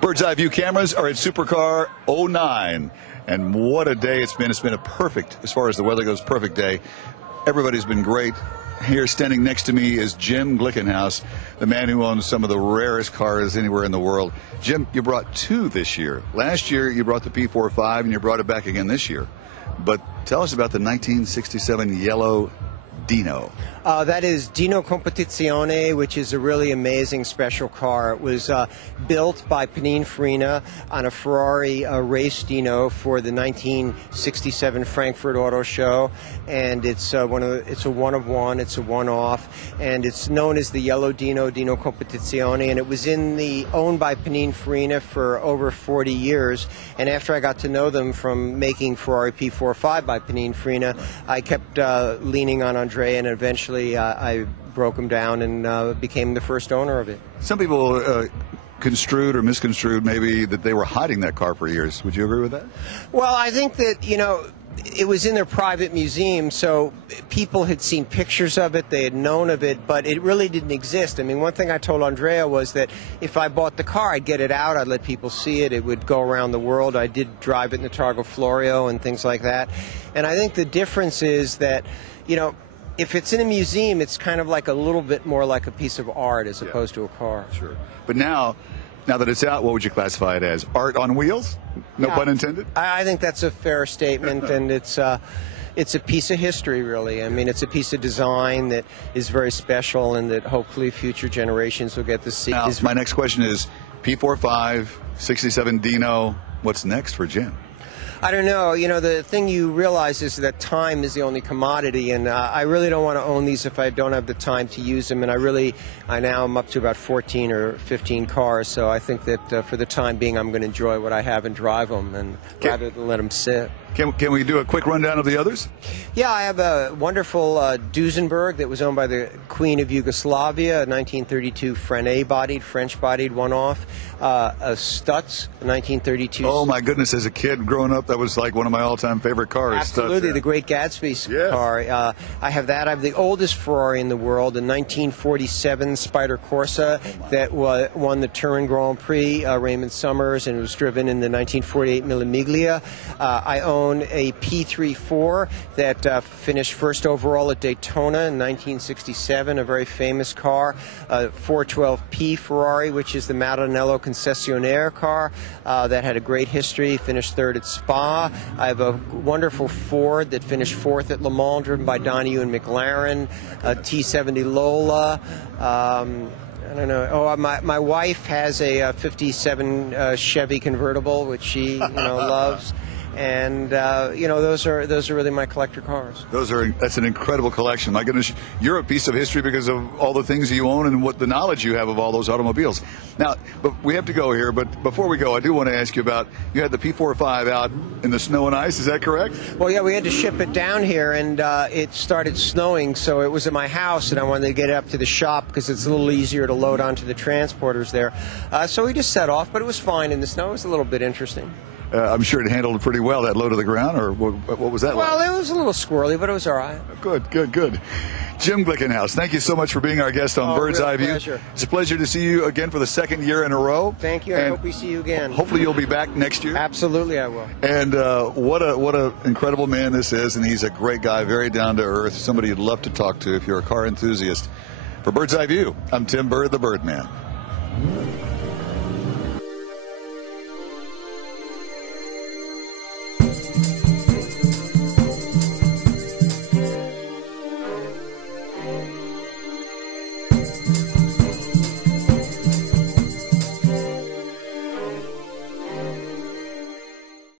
Bird's Eye View cameras are at Supercar 09. And what a day it's been. It's been a perfect, as far as the weather goes, perfect day. Everybody's been great. Here standing next to me is Jim Glickenhaus, the man who owns some of the rarest cars anywhere in the world. Jim, you brought two this year. Last year you brought the P45 and you brought it back again this year. But tell us about the 1967 yellow Dino. That is Dino Competizione, which is a really amazing special car. It was built by Pininfarina on a Ferrari race Dino for the 1967 Frankfurt Auto Show, and it's a one-of-one, it's a one-off, and it's known as the Yellow Dino, Dino Competizione, and it was owned by Pininfarina for over 40 years. And after I got to know them from making Ferrari P45 by Pininfarina, I kept leaning on Andrea, and eventually I broke him down and became the first owner of it. Some people construed or misconstrued maybe that they were hiding that car for years. Would you agree with that? Well, I think that, it was in their private museum, so people had seen pictures of it, they had known of it, but it really didn't exist. I mean, one thing I told Andrea was that if I bought the car, I'd get it out, I'd let people see it, it would go around the world. I did drive it in the Targa Florio and things like that. And I think the difference is that, if it's in a museum, it's kind of like a little bit more like a piece of art as opposed to a car. Sure. But now that it's out, what would you classify it as? Art on wheels? No pun intended? I think that's a fair statement, and it's a piece of history, really. I mean, it's a piece of design that is very special and that hopefully future generations will get to see. Now, my next question is P45, 67 Dino, what's next for Jim? I don't know. The thing you realize is that time is the only commodity, and I really don't want to own these if I don't have the time to use them. And I now am up to about 14 or 15 cars, so I think that for the time being I'm going to enjoy what I have and drive them, and rather than let them sit. Can we do a quick rundown of the others? Yeah, I have a wonderful Duesenberg that was owned by the Queen of Yugoslavia, a 1932 French-bodied one-off. A Stutz, a 1932. Oh my goodness! As a kid growing up, that was like one of my all-time favorite cars. Absolutely, Stutz, the Great Gatsby car. I have that. I have the oldest Ferrari in the world, a 1947 Spider Corsa that won the Turin Grand Prix. Raymond Summers, and it was driven in the 1948 Mille Miglia. I own a P34 that finished first overall at Daytona in 1967, a very famous car. 412P Ferrari, which is the Maranello Concessionaire car that had a great history, finished third at Spa. I have a wonderful Ford that finished fourth at Le Mans, driven by Donahue and McLaren, a T70 Lola. I don't know. Oh, my wife has a 57 Chevy convertible, which she loves. And those are really my collector cars. That's an incredible collection. My goodness, you're a piece of history because of all the things you own and what the knowledge you have of all those automobiles. Now, but we have to go here. But before we go, I do want to ask you about, you had the P45 out in the snow and ice. Is that correct? Well, yeah, we had to ship it down here, and it started snowing, so it was at my house, and I wanted to get it up to the shop because it's a little easier to load onto the transporters there. So we just set off, but it was fine in the snow. It was a little bit interesting. I'm sure it handled it pretty well, that low to the ground, or what was that like? Well, it was a little squirrely, but it was all right. Good. Jim Glickenhaus, thank you so much for being our guest on Bird's Eye View. Pleasure. It's a pleasure to see you again for the second year in a row. Thank you. I hope we see you again. Hopefully you'll be back next year. Absolutely, I will. And what a incredible man this is, and he's a great guy, very down to earth, somebody you'd love to talk to if you're a car enthusiast. For Bird's Eye View, I'm Tim Byrd, the Birdman.